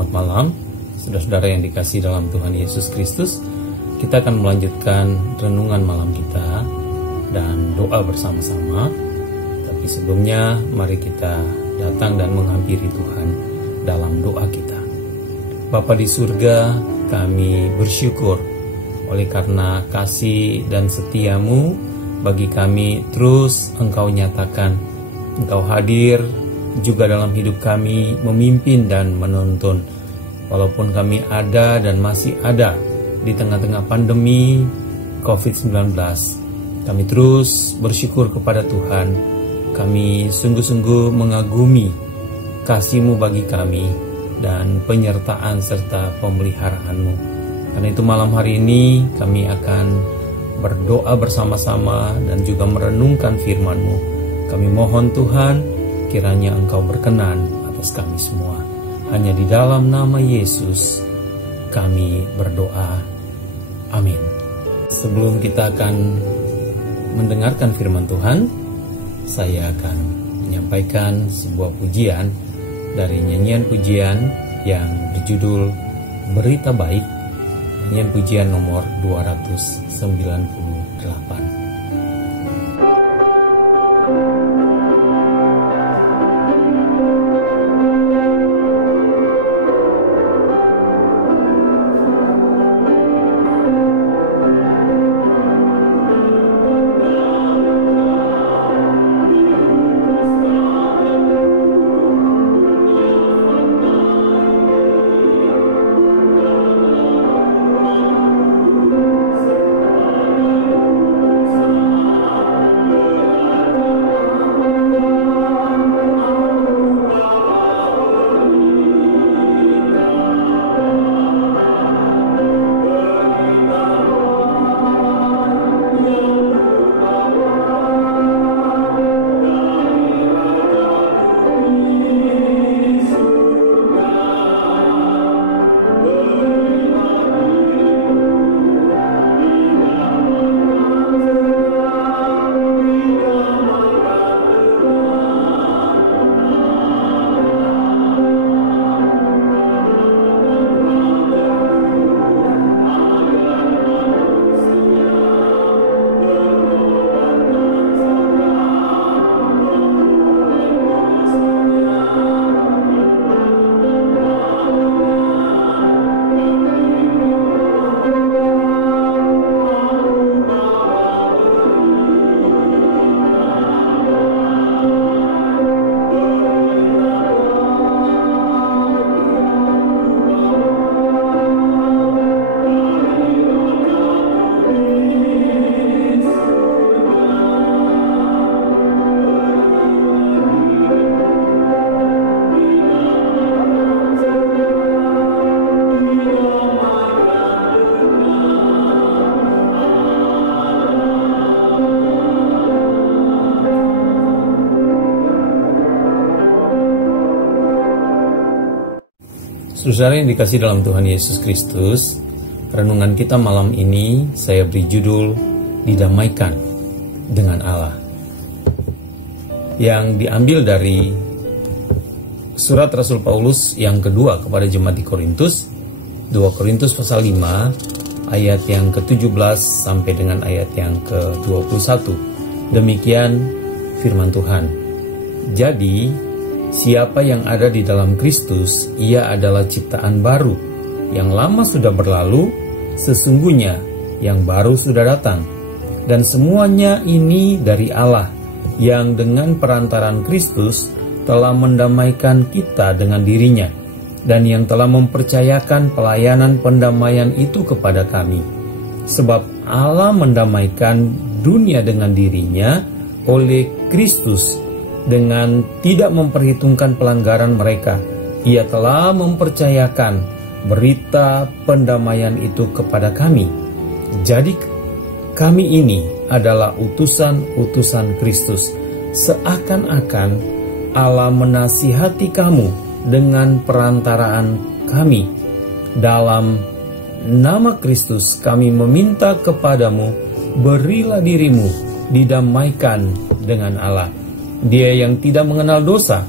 Selamat malam, saudara-saudara yang dikasihi dalam Tuhan Yesus Kristus. Kita akan melanjutkan renungan malam kita dan doa bersama-sama. Tapi sebelumnya, mari kita datang dan menghampiri Tuhan dalam doa kita. Bapa di surga, kami bersyukur oleh karena kasih dan setiamu bagi kami terus Engkau nyatakan. Engkau hadir juga dalam hidup kami, memimpin dan menuntun. Walaupun kami ada dan masih ada di tengah-tengah pandemi COVID-19, kami terus bersyukur kepada Tuhan. Kami sungguh-sungguh mengagumi kasih-Mu bagi kami dan penyertaan serta pemeliharaanmu. Karena itu malam hari ini kami akan berdoa bersama-sama dan juga merenungkan firman-Mu. Kami mohon Tuhan, kiranya Engkau berkenan atas kami semua. Hanya di dalam nama Yesus kami berdoa. Amin. Sebelum kita akan mendengarkan firman Tuhan, saya akan menyampaikan sebuah pujian dari nyanyian pujian yang berjudul Berita Baik, nyanyian pujian nomor 298. Saudara yang dikasihi dalam Tuhan Yesus Kristus, renungan kita malam ini saya beri judul Didamaikan dengan Allah, yang diambil dari surat Rasul Paulus yang kedua kepada jemaat di Korintus, 2 Korintus pasal 5 ayat yang ke-17 sampai dengan ayat yang ke-21. Demikian firman Tuhan. Jadi siapa yang ada di dalam Kristus, ia adalah ciptaan baru. Yang lama sudah berlalu, sesungguhnya yang baru sudah datang. Dan semuanya ini dari Allah, yang dengan perantaran Kristus telah mendamaikan kita dengan dirinya, dan yang telah mempercayakan pelayanan pendamaian itu kepada kami. Sebab Allah mendamaikan dunia dengan dirinya oleh Kristus, dengan tidak memperhitungkan pelanggaran mereka. Ia telah mempercayakan berita pendamaian itu kepada kami. Jadi kami ini adalah utusan-utusan Kristus. Seakan-akan Allah menasihati kamu dengan perantaraan kami. Dalam nama Kristus kami meminta kepadamu, berilah dirimu didamaikan dengan Allah. Dia yang tidak mengenal dosa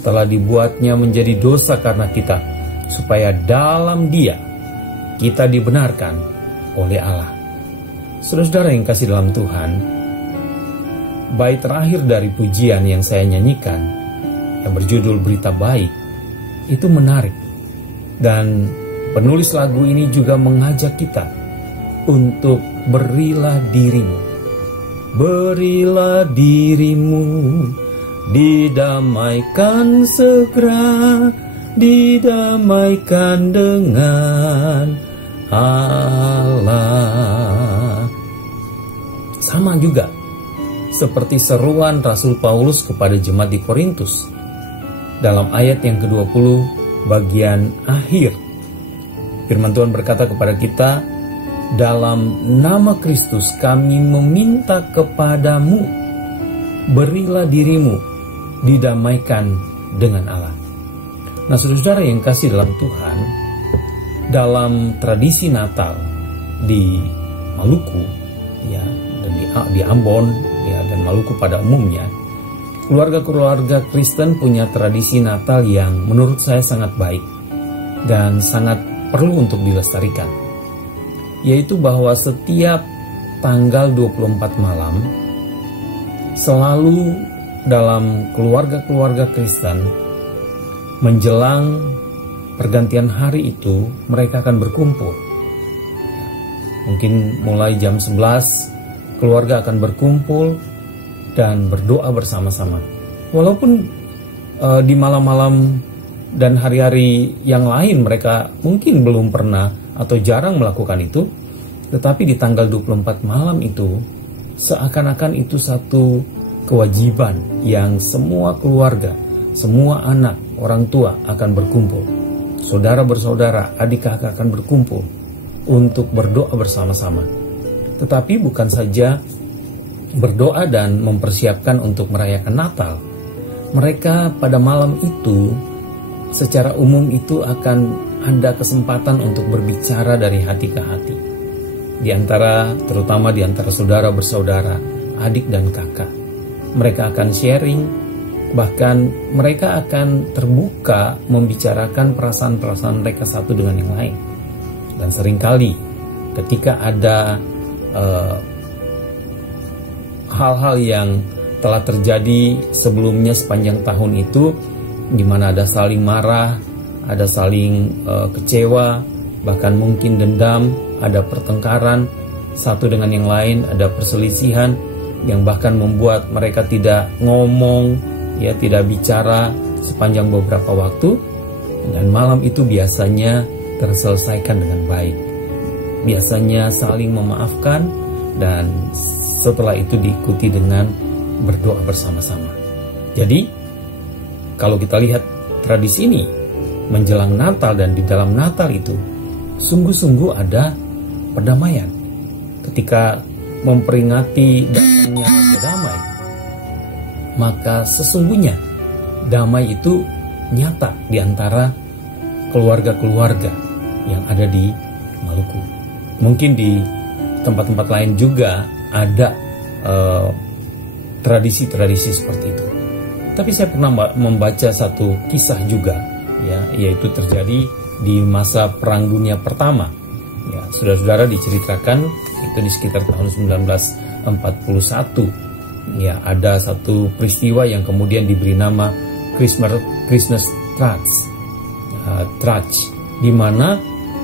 telah dibuatnya menjadi dosa karena kita, supaya dalam Dia kita dibenarkan oleh Allah. Saudara-saudara yang kasih dalam Tuhan, bait terakhir dari pujian yang saya nyanyikan, yang berjudul Berita Baik, itu menarik. Dan penulis lagu ini juga mengajak kita untuk berilah dirimu. Berilah dirimu, didamaikan segera, didamaikan dengan Allah. Sama juga seperti seruan Rasul Paulus kepada jemaat di Korintus dalam ayat yang ke-20 bagian akhir. Firman Tuhan berkata kepada kita, dalam nama Kristus kami meminta kepadamu, berilah dirimu, didamaikan dengan Allah. Nah, saudara yang kasih dalam Tuhan, dalam tradisi Natal di Maluku, ya, dan di Ambon, ya, dan Maluku pada umumnya, keluarga-keluarga Kristen punya tradisi Natal yang menurut saya sangat baik dan sangat perlu untuk dilestarikan, yaitu bahwa setiap tanggal 24 malam selalu dalam keluarga-keluarga Kristen menjelang pergantian hari itu mereka akan berkumpul. Mungkin mulai jam 11 keluarga akan berkumpul dan berdoa bersama-sama. Walaupun di malam-malam dan hari-hari yang lain mereka mungkin belum pernah atau jarang melakukan itu, tetapi di tanggal 24 malam itu seakan-akan itu satu kewajiban yang semua keluarga, semua anak, orang tua akan berkumpul. Saudara bersaudara, adik kakak akan berkumpul untuk berdoa bersama-sama. Tetapi bukan saja berdoa dan mempersiapkan untuk merayakan Natal. Mereka pada malam itu secara umum itu akan ada kesempatan untuk berbicara dari hati ke hati. Terutama di antara saudara bersaudara, adik dan kakak. Mereka akan sharing, bahkan mereka akan terbuka membicarakan perasaan-perasaan mereka satu dengan yang lain. Dan seringkali ketika ada hal-hal yang telah terjadi sebelumnya sepanjang tahun itu, di mana ada saling marah, ada saling kecewa, bahkan mungkin dendam, ada pertengkaran satu dengan yang lain, ada perselisihan yang bahkan membuat mereka tidak ngomong, ya, tidak bicara sepanjang beberapa waktu. Dan malam itu biasanya terselesaikan dengan baik, biasanya saling memaafkan, dan setelah itu diikuti dengan berdoa bersama-sama. Jadi kalau kita lihat tradisi ini menjelang Natal dan di dalam Natal itu sungguh-sungguh ada perdamaian. Ketika memperingati datangnya Raja Damai, maka sesungguhnya damai itu nyata di antara keluarga-keluarga yang ada di Maluku. Mungkin di tempat-tempat lain juga ada tradisi-tradisi seperti itu. Tapi saya pernah membaca satu kisah juga, ya, yaitu terjadi di masa Perang Dunia Pertama. Ya, saudara-saudara, diceritakan itu di sekitar tahun 1941. Ya, ada satu peristiwa yang kemudian diberi nama Christmas Trach, di mana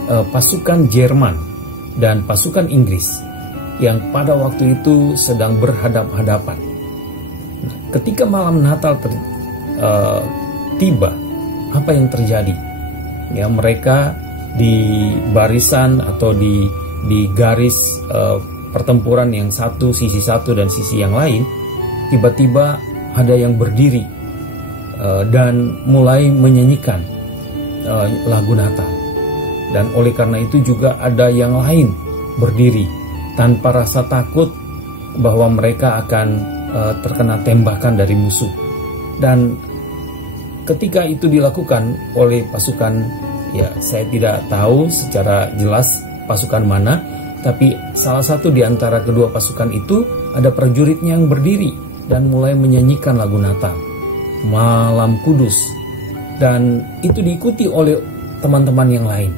pasukan Jerman dan pasukan Inggris yang pada waktu itu sedang berhadap-hadapan. Nah, ketika malam Natal tiba, apa yang terjadi? Ya, mereka di barisan atau di garis pertempuran yang sisi satu dan sisi yang lain, tiba-tiba ada yang berdiri dan mulai menyanyikan lagu Natal. Dan oleh karena itu juga ada yang lain berdiri tanpa rasa takut bahwa mereka akan terkena tembakan dari musuh. Dan ketika itu dilakukan oleh pasukan, ya, saya tidak tahu secara jelas pasukan mana, tapi salah satu di antara kedua pasukan itu ada prajuritnya yang berdiri dan mulai menyanyikan lagu Natal, Malam Kudus. Dan itu diikuti oleh teman-teman yang lain.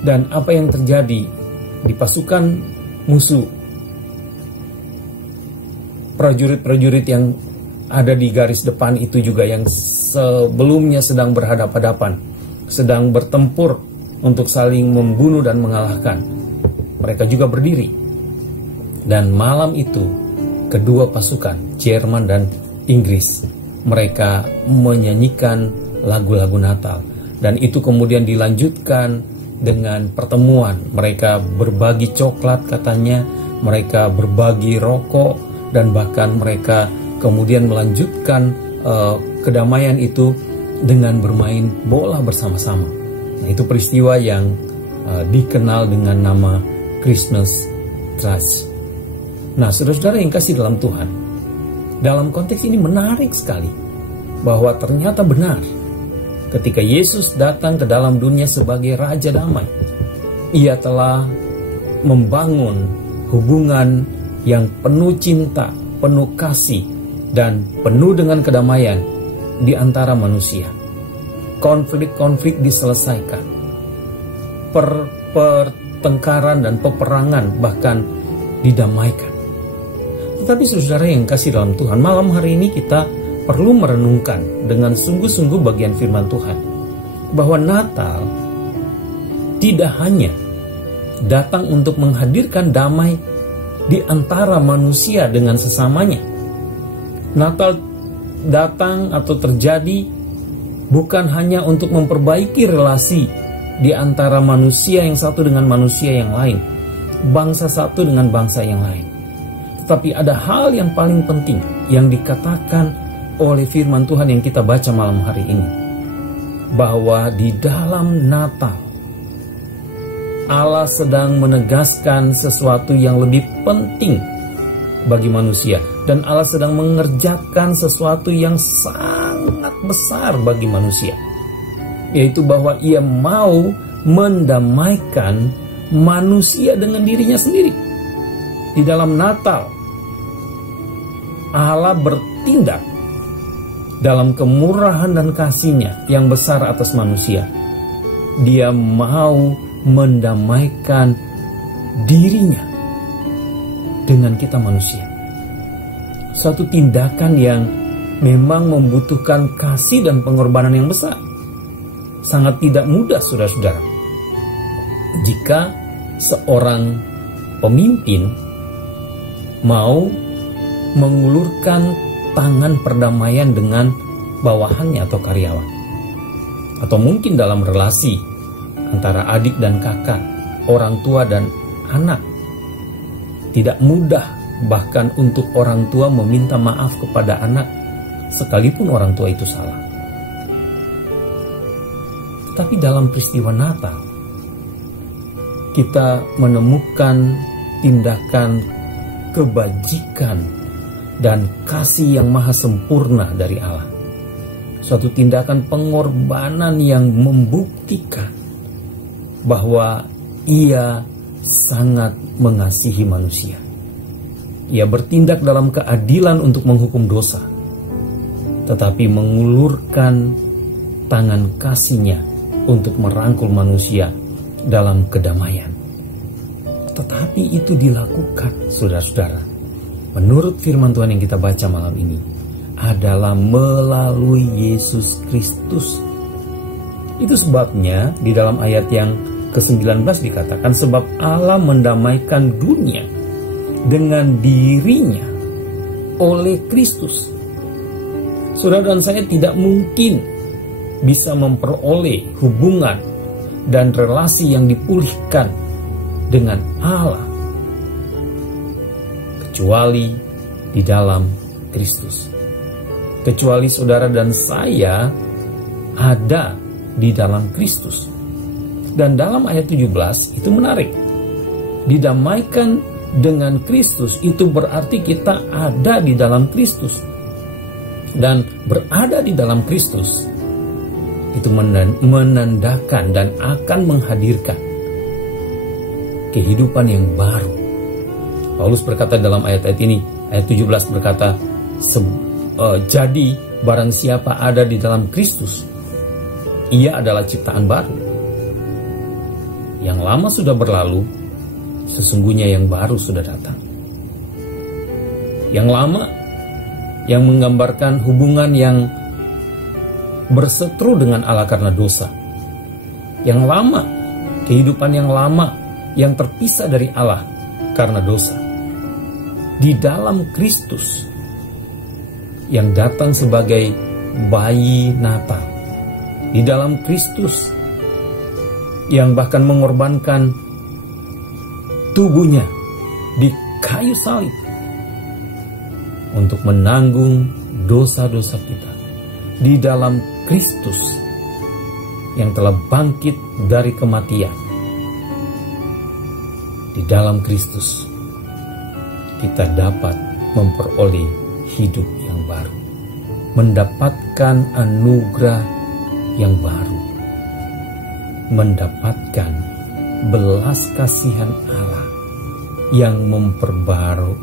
Dan apa yang terjadi di pasukan musuh, prajurit-prajurit yang ada di garis depan itu juga yang sebelumnya sedang berhadapan-hadapan, sedang bertempur untuk saling membunuh dan mengalahkan, mereka juga berdiri. Dan malam itu kedua pasukan, Jerman dan Inggris, mereka menyanyikan lagu-lagu Natal. Dan itu kemudian dilanjutkan dengan pertemuan. Mereka berbagi coklat katanya, mereka berbagi rokok, dan bahkan mereka kemudian melanjutkan kedamaian itu dengan bermain bola bersama-sama. Nah, itu peristiwa yang dikenal dengan nama Christmas Rush. Nah, saudara-saudara yang kasih dalam Tuhan, dalam konteks ini menarik sekali bahwa ternyata benar ketika Yesus datang ke dalam dunia sebagai Raja Damai, Ia telah membangun hubungan yang penuh cinta, penuh kasih, dan penuh dengan kedamaian di antara manusia. Konflik-konflik diselesaikan, pertengkaran dan peperangan bahkan didamaikan. Tetapi saudara yang kasih dalam Tuhan, malam hari ini kita perlu merenungkan dengan sungguh-sungguh bagian firman Tuhan, bahwa Natal tidak hanya datang untuk menghadirkan damai di antara manusia dengan sesamanya. Natal datang atau terjadi bukan hanya untuk memperbaiki relasi di antara manusia yang satu dengan manusia yang lain, bangsa satu dengan bangsa yang lain. Tetapi ada hal yang paling penting yang dikatakan oleh firman Tuhan yang kita baca malam hari ini, bahwa di dalam Natal Allah sedang menegaskan sesuatu yang lebih penting bagi manusia, dan Allah sedang mengerjakan sesuatu yang sangat besar bagi manusia, yaitu bahwa Ia mau mendamaikan manusia dengan dirinya sendiri. Di dalam Natal, Allah bertindak dalam kemurahan dan kasih-Nya yang besar atas manusia. Dia mau mendamaikan dirinya dengan kita manusia. Suatu tindakan yang memang membutuhkan kasih dan pengorbanan yang besar. Sangat tidak mudah, saudara-saudara, jika seorang pemimpin mau mengulurkan tangan perdamaian dengan bawahannya atau karyawan, atau mungkin dalam relasi antara adik dan kakak, orang tua dan anak. Tidak mudah bahkan untuk orang tua meminta maaf kepada anak, sekalipun orang tua itu salah. Tetapi dalam peristiwa Natal, kita menemukan tindakan kebajikan dan kasih yang maha sempurna dari Allah. Suatu tindakan pengorbanan yang membuktikan bahwa Ia sangat mengasihi manusia. Ia bertindak dalam keadilan untuk menghukum dosa, tetapi mengulurkan tangan kasih-Nya untuk merangkul manusia dalam kedamaian. Tetapi itu dilakukan, saudara-saudara, menurut firman Tuhan yang kita baca malam ini, adalah melalui Yesus Kristus. Itu sebabnya di dalam ayat yang ke-19 dikatakan, sebab Allah mendamaikan dunia dengan dirinya oleh Kristus. Saudara dan saya tidak mungkin bisa memperoleh hubungan dan relasi yang dipulihkan dengan Allah kecuali di dalam Kristus. Kecuali saudara dan saya ada di dalam Kristus. Dan dalam ayat 17 itu menarik. Didamaikan dengan Kristus itu berarti kita ada di dalam Kristus. Dan berada di dalam Kristus itu menandakan dan akan menghadirkan kehidupan yang baru. Paulus berkata dalam ayat-ayat ini, ayat 17 berkata, jadi barang siapa ada di dalam Kristus, ia adalah ciptaan baru. Yang lama sudah berlalu, sesungguhnya yang baru sudah datang. Yang lama, yang menggambarkan hubungan yang berseteru dengan Allah karena dosa. Yang lama, kehidupan yang lama, yang terpisah dari Allah karena dosa. Di dalam Kristus, yang datang sebagai bayi Natal. Di dalam Kristus, yang bahkan mengorbankan tubuhnya di kayu salib untuk menanggung dosa-dosa kita. Di dalam Kristus yang telah bangkit dari kematian. Di dalam Kristus kita dapat memperoleh hidup yang baru, mendapatkan anugerah yang baru, mendapatkan belas kasihan Allah yang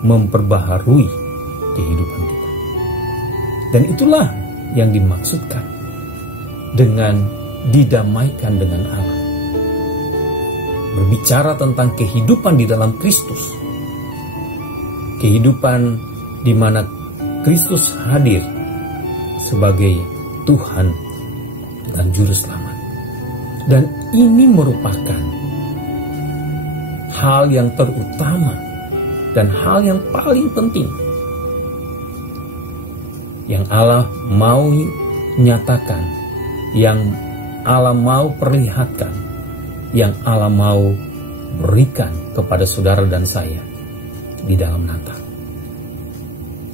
memperbaharui kehidupan kita. Dan itulah yang dimaksudkan dengan didamaikan dengan Allah. Berbicara tentang kehidupan di dalam Kristus, kehidupan di mana Kristus hadir sebagai Tuhan dan Juru Selamat. Dan ini merupakan hal yang terutama dan hal yang paling penting yang Allah mau nyatakan, yang Allah mau perlihatkan, yang Allah mau berikan kepada saudara dan saya di dalam Natal.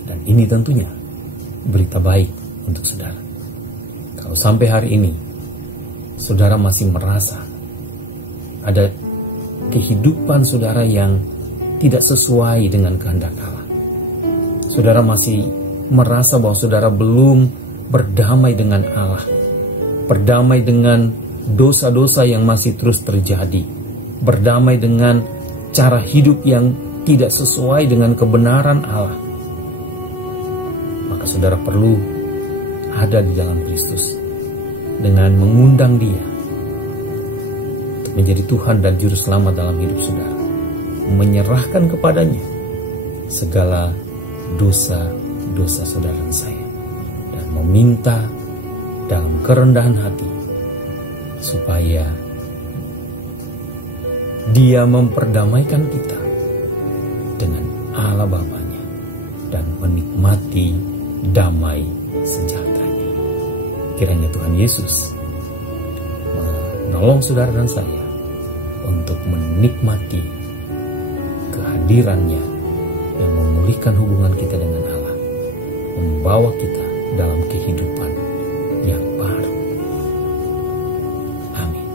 Dan ini tentunya berita baik untuk saudara. Kalau sampai hari ini saudara masih merasa ada kehidupan saudara yang tidak sesuai dengan kehendak Allah, saudara masih merasa bahwa saudara belum berdamai dengan Allah, berdamai dengan dosa-dosa yang masih terus terjadi, berdamai dengan cara hidup yang tidak sesuai dengan kebenaran Allah, maka saudara perlu ada di dalam Kristus dengan mengundang Dia untuk menjadi Tuhan dan Juru Selamat dalam hidup saudara, menyerahkan kepadanya segala dosa-dosa saudara dan saya, dan meminta dalam kerendahan hati supaya Dia memperdamaikan kita dengan Allah Bapanya dan menikmati damai sejahteranya. Kiranya Tuhan Yesus menolong saudara dan saya untuk menikmati kehadirannya yang memulihkan hubungan kita dengan Allah, membawa kita dalam kehidupan yang baru. Amin.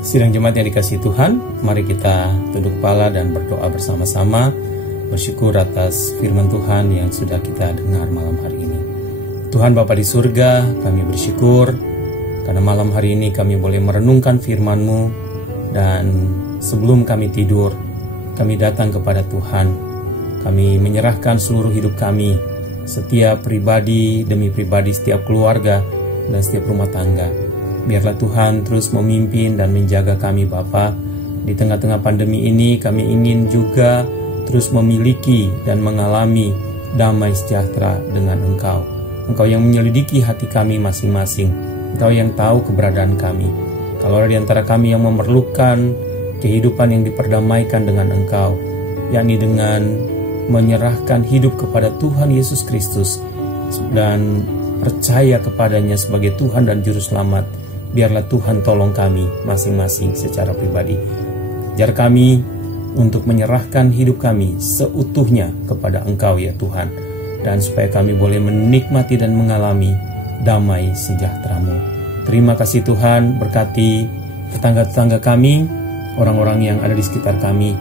Sidang jemaat yang dikasihi Tuhan, mari kita tunduk kepala dan berdoa bersama-sama, bersyukur atas firman Tuhan yang sudah kita dengar malam hari ini. Tuhan Bapa di surga, kami bersyukur karena malam hari ini kami boleh merenungkan firman-Mu, dan sebelum kami tidur, kami datang kepada Tuhan. Kami menyerahkan seluruh hidup kami, setiap pribadi demi pribadi, setiap keluarga dan setiap rumah tangga. Biarlah Tuhan terus memimpin dan menjaga kami Bapa. Di tengah-tengah pandemi ini kami ingin juga terus memiliki dan mengalami damai sejahtera dengan Engkau. Engkau yang menyelidiki hati kami masing-masing. Engkau yang tahu keberadaan kami. Kalau ada di antara kami yang memerlukan kehidupan yang diperdamaikan dengan Engkau, yakni dengan menyerahkan hidup kepada Tuhan Yesus Kristus dan percaya kepadanya sebagai Tuhan dan Juru Selamat, biarlah Tuhan tolong kami masing-masing secara pribadi. Ajar kami untuk menyerahkan hidup kami seutuhnya kepada Engkau ya Tuhan, dan supaya kami boleh menikmati dan mengalami damai sejahtera-Mu. Terima kasih Tuhan, berkati tetangga-tetangga kami, orang-orang yang ada di sekitar kami,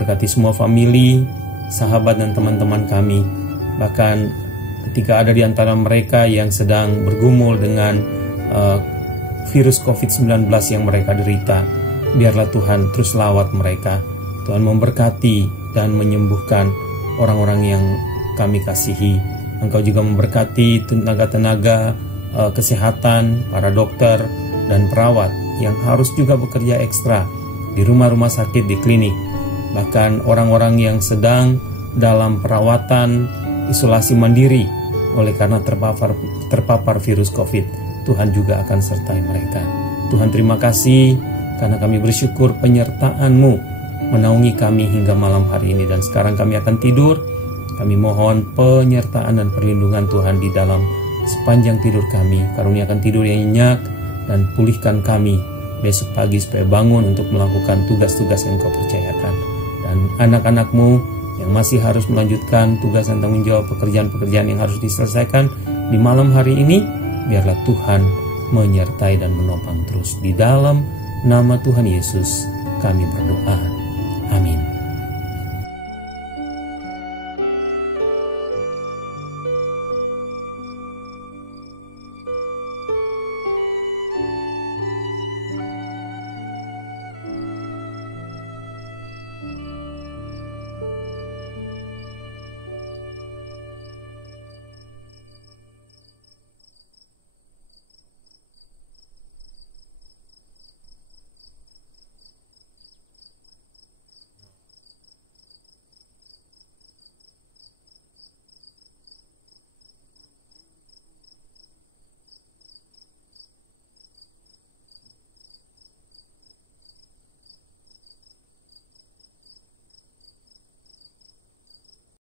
berkati semua famili, sahabat dan teman-teman kami. Bahkan ketika ada di antara mereka yang sedang bergumul dengan virus COVID-19 yang mereka derita, biarlah Tuhan terus lawat mereka. Tuhan memberkati dan menyembuhkan orang-orang yang kami kasihi. Engkau juga memberkati tenaga-tenaga kesehatan, para dokter dan perawat yang harus juga bekerja ekstra di rumah-rumah sakit, di klinik. Bahkan orang-orang yang sedang dalam perawatan isolasi mandiri oleh karena terpapar virus COVID, Tuhan juga akan sertai mereka. Tuhan, terima kasih karena kami bersyukur penyertaan-Mu menaungi kami hingga malam hari ini. Dan sekarang kami akan tidur. Kami mohon penyertaan dan perlindungan Tuhan di dalam sepanjang tidur kami. Karuniakan tidur yang nyenyak dan pulihkan kami besok pagi supaya bangun untuk melakukan tugas-tugas yang Kau percayakan. Dan anak-anak-Mu yang masih harus melanjutkan tugas dan tanggung jawab pekerjaan-pekerjaan yang harus diselesaikan di malam hari ini, biarlah Tuhan menyertai dan menopang terus. Di dalam nama Tuhan Yesus kami berdoa.